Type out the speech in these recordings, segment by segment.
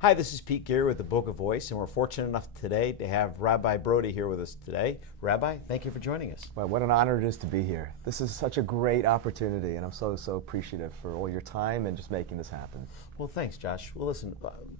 Hi, this is Pete Gear with the Boca Voice, and we're fortunate enough today to have Rabbi Broide here with us today. Rabbi, thank you for joining us. Well, what an honor it is to be here. This is such a great opportunity, and I'm so appreciative for all your time and just making this happen. Well, thanks, Josh. Well, listen,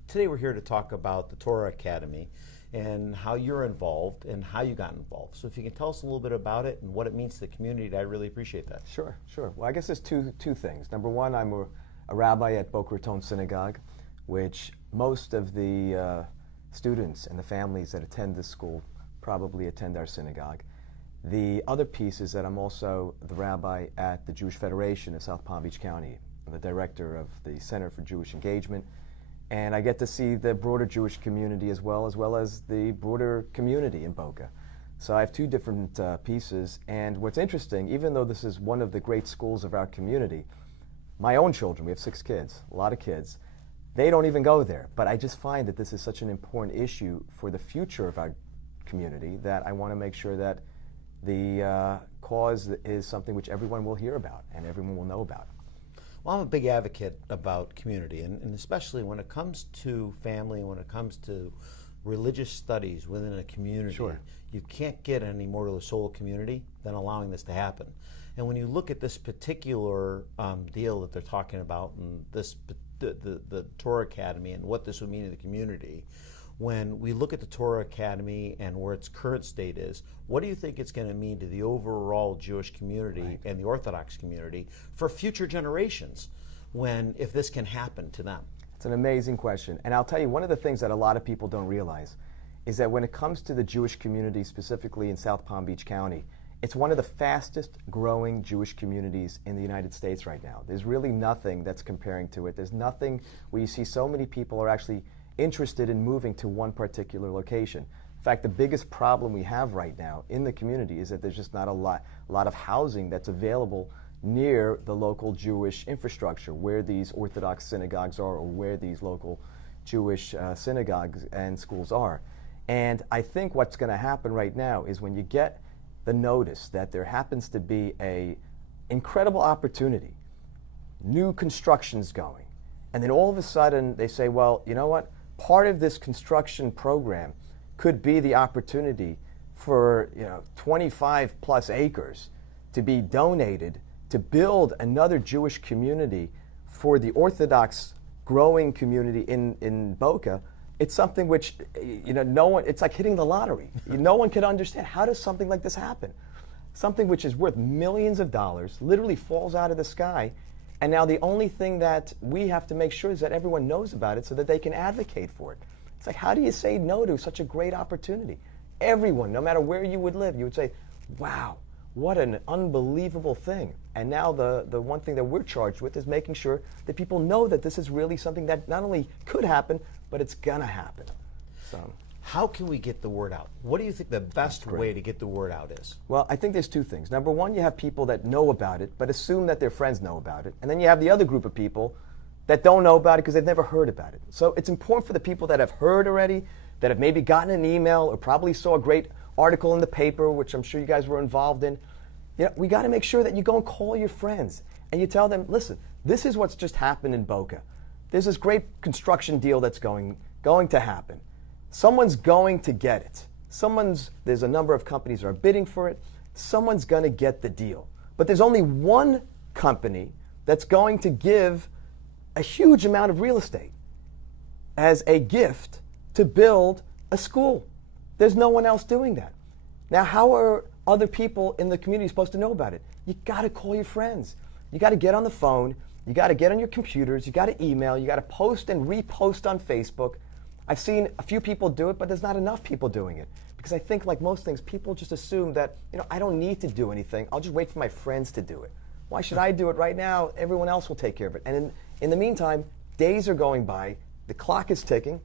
today we're here to talk about the Torah Academy and how you're involved and how you got involved. So if you can tell us a little bit about it and what it means to the community, I'd really appreciate that. Sure. Well, I guess there's two things. Number one, I'm a rabbi at Boca Synagogue, which most of the students and the families that attend this school probably attend our synagogue. The other piece is that I'm also the rabbi at the Jewish Federation of South Palm Beach County. I'm the director of the Center for Jewish Engagement, and I get to see the broader Jewish community as well as the broader community in Boca. So I have two different pieces, and what's interesting, even though this is one of the great schools of our community, my own children, we have 6 kids, a lot of kids, they don't even go there. But I just find that this is such an important issue for the future of our community that I want to make sure that the cause is something which everyone will hear about and everyone will know about. Well, I'm a big advocate about community, and especially when it comes to family, when it comes to religious studies within a community. Sure. You can't get any more to the soul of community than allowing this to happen. And when you look at this particular deal that they're talking about, and the Torah Academy and what this would mean to the community, when we look at the Torah Academy and where its current state is, what do you think it's going to mean to the overall Jewish community and the Orthodox community for future generations if this can happen to them? It's an amazing question. And I'll tell you, one of the things that a lot of people don't realize is that when it comes to the Jewish community, specifically in South Palm Beach County, it's one of the fastest growing Jewish communities in the United States right now. There's really nothing that's comparing to it. There's nothing where you see so many people are actually interested in moving to one particular location. In fact, the biggest problem we have right now in the community is that there's just not a lot of housing that's available near the local Jewish infrastructure, where these Orthodox synagogues are or where these local Jewish synagogues and schools are. And I think what's going to happen right now is when you get the notice that there happens to be a incredible opportunity, new construction's going, and then all of a sudden they say, well, you know what, part of this construction program could be the opportunity for 25 plus acres to be donated to build another Jewish community for the Orthodox growing community in Boca. It's something which, no one, it's like hitting the lottery. No one could understand, how does something like this happen? Something which is worth millions of dollars literally falls out of the sky, and now the only thing that we have to make sure is that everyone knows about it so that they can advocate for it. It's like, how do you say no to such a great opportunity? Everyone, no matter where you would live, you would say, wow, what an unbelievable thing. And now the one thing that we're charged with is making sure that people know that this is really something that not only could happen, but it's gonna happen. So, how can we get the word out? What do you think the best way to get the word out is? Well, I think there's two things. Number one, you have people that know about it, but assume that their friends know about it. And then you have the other group of people that don't know about it because they've never heard about it. So it's important for the people that have heard already, that have maybe gotten an email or probably saw a great article in the paper, which I'm sure you guys were involved in. We got to make sure that you go and call your friends and you tell them, listen, this is what's just happened in Boca. There's this great construction deal that's going to happen. Someone's going to get it. There's a number of companies that are bidding for it. Someone's going to get the deal. But there's only one company that's going to give a huge amount of real estate as a gift to build a school. There's no one else doing that. Now, how are other people in the community supposed to know about it? You got to call your friends. You got to get on the phone. You got to get on your computers. You got to email. You got to post and repost on Facebook. I've seen a few people do it, but there's not enough people doing it. Because I think, like most things, people just assume that, I don't need to do anything. I'll just wait for my friends to do it. Why should I do it right now? Everyone else will take care of it. And in the meantime, days are going by, the clock is ticking,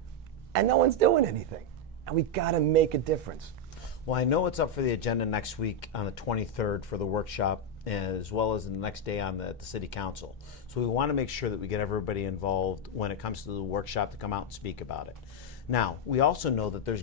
and no one's doing anything. And we got to make a difference. Well, I know it's up for the agenda next week on the 23rd for the workshop as well as the next day at the city council. So we want to make sure that we get everybody involved when it comes to the workshop to come out and speak about it. Now, we also know that there's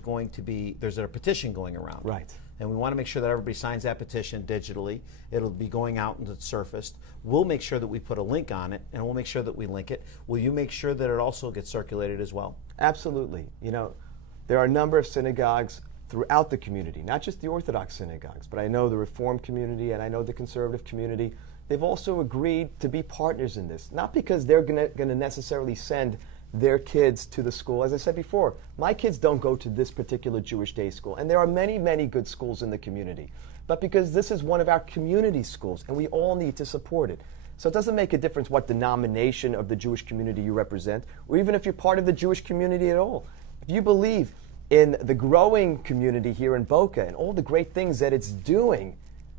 a petition going around. Right. And we want to make sure that everybody signs that petition digitally. It'll be going out and it's surfaced. We'll make sure that we put a link on it, and we'll make sure that we link it. Will you make sure that it also gets circulated as well? Absolutely. There are a number of synagogues throughout the community, not just the Orthodox synagogues, but I know the Reformed community and I know the conservative community. They've also agreed to be partners in this, not because they're going to necessarily send their kids to the school. As I said before, my kids don't go to this particular Jewish day school, and there are many, many good schools in the community, but because this is one of our community schools, and we all need to support it. So it doesn't make a difference what denomination of the Jewish community you represent, or even if you're part of the Jewish community at all. If you believe in the growing community here in Boca and all the great things that it's doing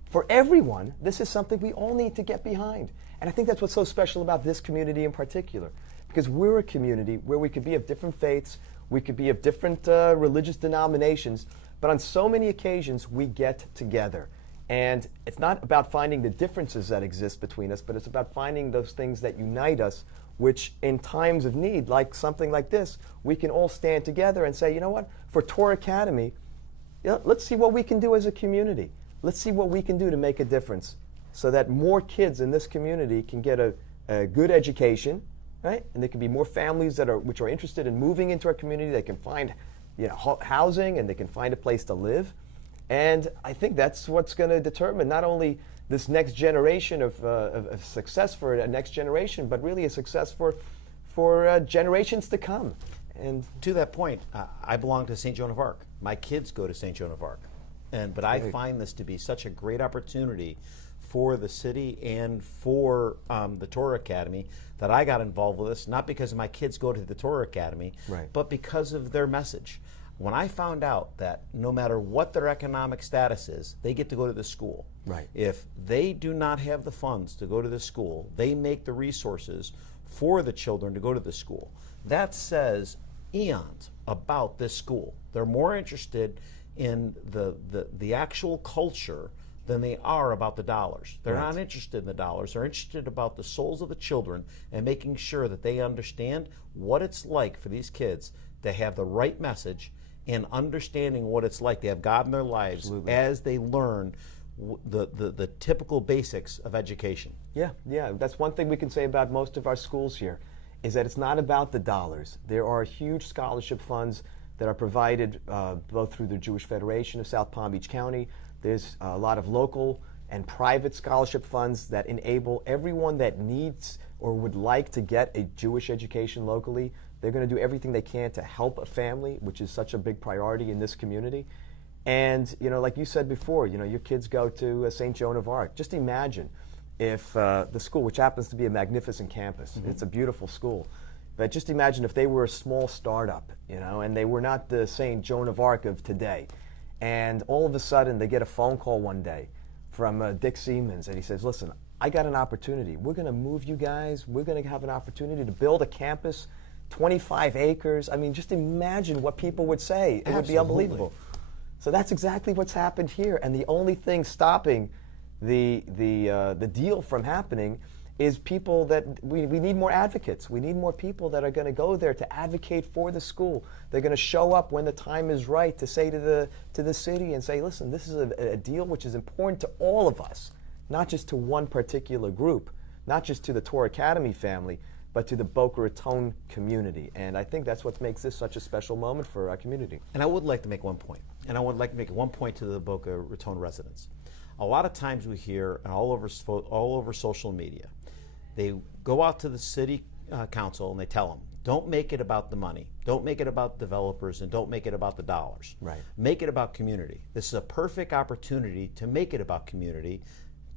for everyone, this is something we all need to get behind. And I think that's what's so special about this community in particular, because we're a community where we could be of different faiths, we could be of different religious denominations, but on so many occasions we get together. And it's not about finding the differences that exist between us, but it's about finding those things that unite us, which in times of need, like something like this, we can all stand together and say, you know what, for Torah Academy, let's see what we can do as a community. Let's see what we can do to make a difference so that more kids in this community can get a good education, right? And there can be more families which are interested in moving into our community. They can find housing, and they can find a place to live. And I think that's what's going to determine not only this next generation of success for a next generation, but really a success for generations to come. And to that point, I belong to St. Joan of Arc. My kids go to St. Joan of Arc. But I find this to be such a great opportunity for the city and for the Torah Academy that I got involved with this, not because my kids go to the Torah Academy, but because of their message. When I found out that no matter what their economic status is, they get to go to the school. Right. If they do not have the funds to go to the school, they make the resources for the children to go to the school. That says eons about this school. They're more interested in the actual culture than they are about the dollars. They're not interested in the dollars. They're interested about the souls of the children and making sure that they understand what it's like for these kids to have the right message and understanding what it's like to have God in their lives as they learn the typical basics of education. Yeah. That's one thing we can say about most of our schools here, is that it's not about the dollars. There are huge scholarship funds that are provided both through the Jewish Federation of South Palm Beach County. There's a lot of local and private scholarship funds that enable everyone that needs or would like to get a Jewish education locally. They're going to do everything they can to help a family, which is such a big priority in this community. And, like you said before, your kids go to St. Joan of Arc. Just imagine if the school, which happens to be a magnificent campus, it's a beautiful school, but just imagine if they were a small startup, and they were not the St. Joan of Arc of today. And all of a sudden, they get a phone call one day from Dick Siemens, and he says, listen, I got an opportunity. We're going to move you guys. We're going to have an opportunity to build a campus, 25 acres. I mean, just imagine what people would say. It would be unbelievable. So that's exactly what's happened here. And the only thing stopping the deal from happening is people that we need more advocates. We need more people that are going to go there to advocate for the school. They're going to show up when the time is right to say to the city and say, listen, this is a deal which is important to all of us, not just to one particular group, not just to the Torah Academy family, but to the Boca Raton community. And I think that's what makes this such a special moment for our community. And I would like to make one point, and I would like to make one point to the Boca Raton residents. A lot of times we hear all over social media, they go out to the city council and they tell them, don't make it about the money, don't make it about developers, and don't make it about the dollars. Right. Make it about community. This is a perfect opportunity to make it about community,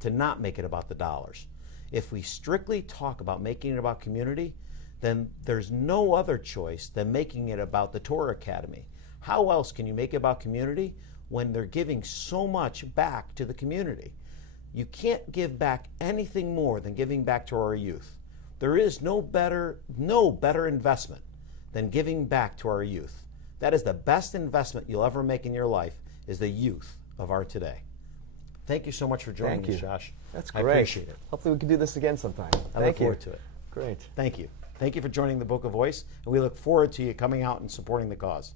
to not make it about the dollars. If we strictly talk about making it about community, then there's no other choice than making it about the Torah Academy. How else can you make it about community when they're giving so much back to the community? You can't give back anything more than giving back to our youth. There is no better investment than giving back to our youth. That is the best investment you'll ever make in your life, is the youth of our today. Thank you so much for joining Thank us, you. Josh. That's I great. appreciate it. Hopefully we can do this again sometime. I look forward to it. Great. Thank you. Thank you for joining the Boca Voice, and we look forward to you coming out and supporting the cause.